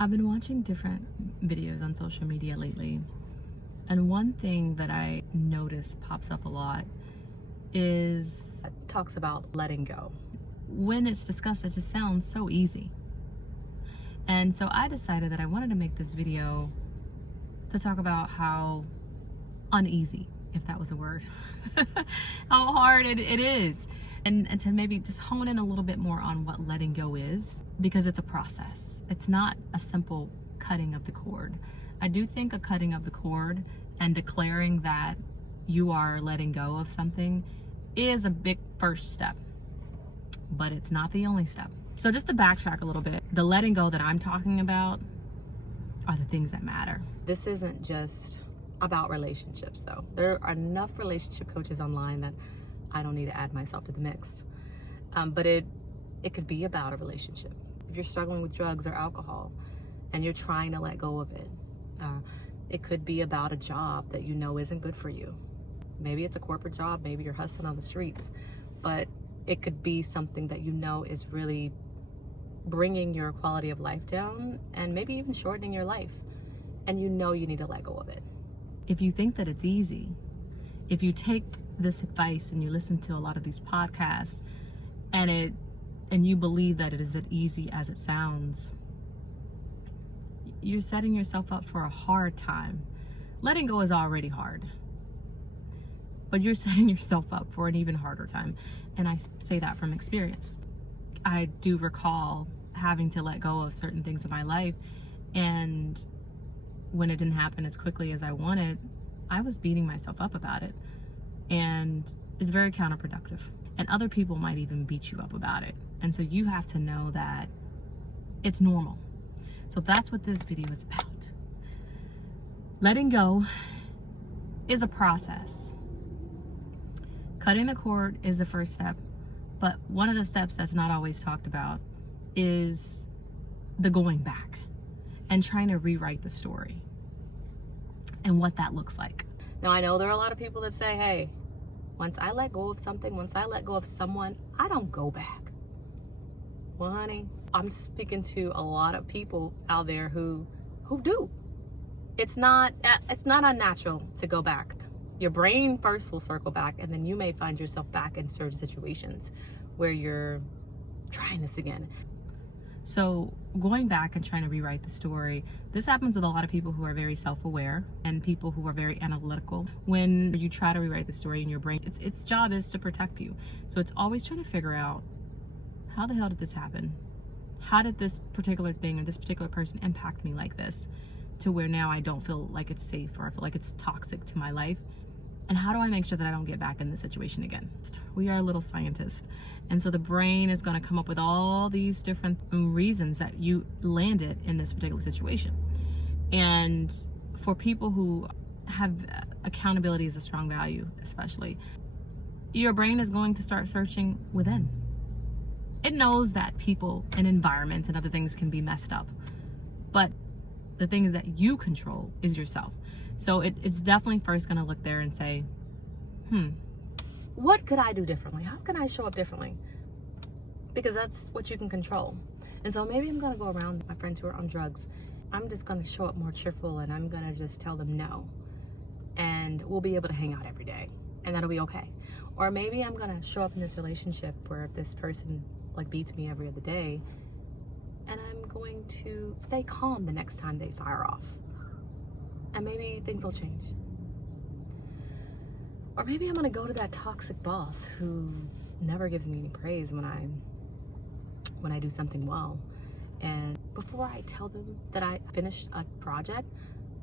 I've been watching different videos on social media lately, and one thing that I notice pops up a lot is it talks about letting go. When it's discussed, it just sounds so easy. And so I decided that I wanted to make this video to talk about how uneasy, if that was a word, how hard it is. And to maybe just hone in a little bit more on what letting go is, because it's a process. It's not a simple cutting of the cord. I do think a cutting of the cord and declaring that you are letting go of something is a big first step, but it's not the only step. So just to backtrack a little bit, the letting go that I'm talking about are the things that matter. This isn't just about relationships though. There are enough relationship coaches online that I don't need to add myself to the mix. But it could be about a relationship. If you're struggling with drugs or alcohol and you're trying to let go of it, it could be about a job that you know isn't good for you. Maybe it's a corporate job, maybe you're hustling on the streets, but it could be something that you know is really bringing your quality of life down and maybe even shortening your life, and you know you need to let go of it. If you think that it's easy, if you take this advice and you listen to a lot of these podcasts and you believe that it is as easy as it sounds, you're setting yourself up for a hard time. Letting go is already hard, but you're setting yourself up for an even harder time. And I say that from experience. I do recall having to let go of certain things in my life, and when it didn't happen as quickly as I wanted, I was beating myself up about it, and it's very counterproductive. And other people might even beat you up about it. And so you have to know that it's normal. So that's what this video is about. Letting go is a process. Cutting the cord is the first step, but one of the steps that's not always talked about is the going back and trying to rewrite the story and what that looks like. Now, I know there are a lot of people that say, hey, once I let go of something, once I let go of someone, I don't go back. Well, honey, I'm speaking to a lot of people out there who do. It's not unnatural to go back. Your brain first will circle back, and then you may find yourself back in certain situations where you're trying this again. So going back and trying to rewrite the story, this happens with a lot of people who are very self-aware and people who are very analytical. When you try to rewrite the story in your brain, its job is to protect you. So it's always trying to figure out, how the hell did this happen? How did this particular thing or this particular person impact me like this, to where now I don't feel like it's safe, or I feel like it's toxic to my life? And how do I make sure that I don't get back in this situation again? We are little scientists. And so the brain is going to come up with all these different reasons that you landed in this particular situation. And for people who have accountability as a strong value, especially, your brain is going to start searching within. It knows that people and environments and other things can be messed up, but the thing that you control is yourself. So it's definitely first going to look there and say, what could I do differently? How can I show up differently? Because that's what you can control. And so maybe I'm going to go around my friends who are on drugs. I'm just going to show up more cheerful, and I'm going to just tell them no. And we'll be able to hang out every day, and that'll be okay. Or maybe I'm going to show up in this relationship where this person like beats me every other day, and I'm going to stay calm the next time they fire off. And maybe things will change. Or maybe I'm gonna go to that toxic boss who never gives me any praise when I do something well. And before I tell them that I finished a project,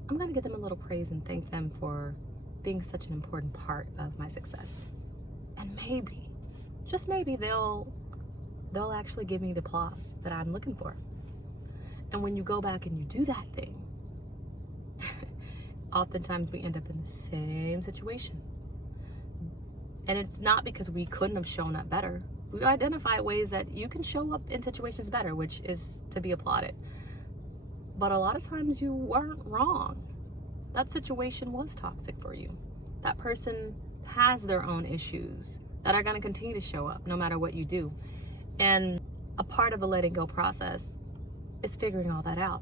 I'm gonna give them a little praise and thank them for being such an important part of my success. And maybe, just maybe, they'll actually give me the applause that I'm looking for. And when you go back and you do that thing, oftentimes we end up in the same situation. And it's not because we couldn't have shown up better. We identify ways that you can show up in situations better, which is to be applauded. But a lot of times you weren't wrong. That situation was toxic for you. That person has their own issues that are going to continue to show up no matter what you do. And a part of the letting go process is figuring all that out.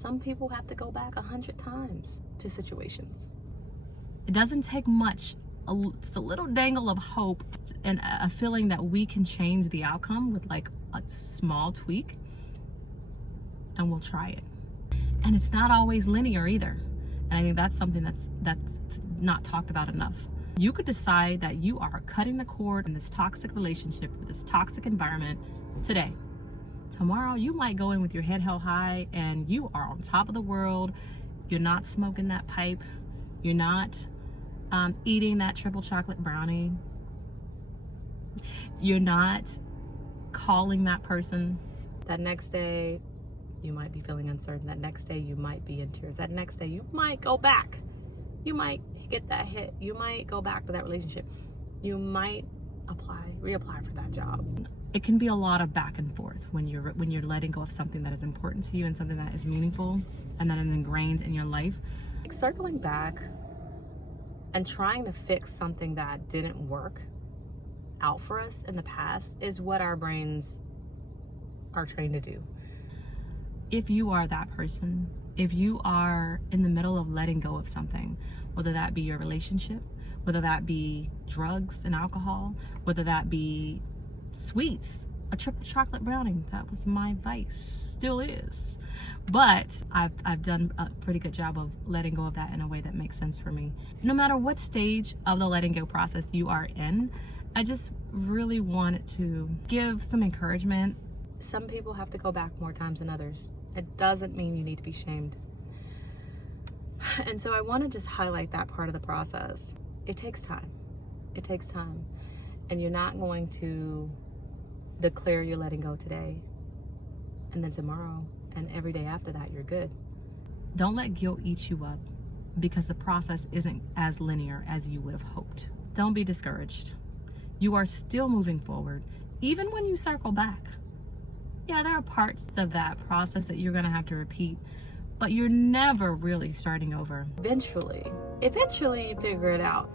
Some people have to go back 100 times to situations. It doesn't take much, just a little dangle of hope and a feeling that we can change the outcome with like a small tweak, and we'll try it. And it's not always linear either. And I think that's something that's not talked about enough. You could decide that you are cutting the cord in this toxic relationship, with this toxic environment today. Tomorrow, you might go in with your head held high and you are on top of the world. You're not smoking that pipe. You're not eating that triple chocolate brownie. You're not calling that person. That next day, you might be feeling uncertain. That next day, you might be in tears. That next day, you might go back. You might get that hit. You might go back to that relationship. You might reapply for that job. It can be a lot of back and forth when you're letting go of something that is important to you and something that is meaningful and that is ingrained in your life. Like circling back and trying to fix something that didn't work out for us in the past is what our brains are trained to do. If you are that person, if you are in the middle of letting go of something, whether that be your relationship, whether that be drugs and alcohol, whether that be sweets, a triple chocolate brownie, that was my vice, still is. But I've done a pretty good job of letting go of that in a way that makes sense for me. No matter what stage of the letting go process you are in, I just really wanted to give some encouragement. Some people have to go back more times than others. It doesn't mean you need to be shamed. And so I want to just highlight that part of the process. It takes time. It takes time. And you're not going to declare you're letting go today and then tomorrow and every day after that you're good. Don't let guilt eat you up because the process isn't as linear as you would have hoped. Don't be discouraged. You are still moving forward, even when you circle back. Yeah, there are parts of that process that you're going to have to repeat, but you're never really starting over. Eventually you figure it out.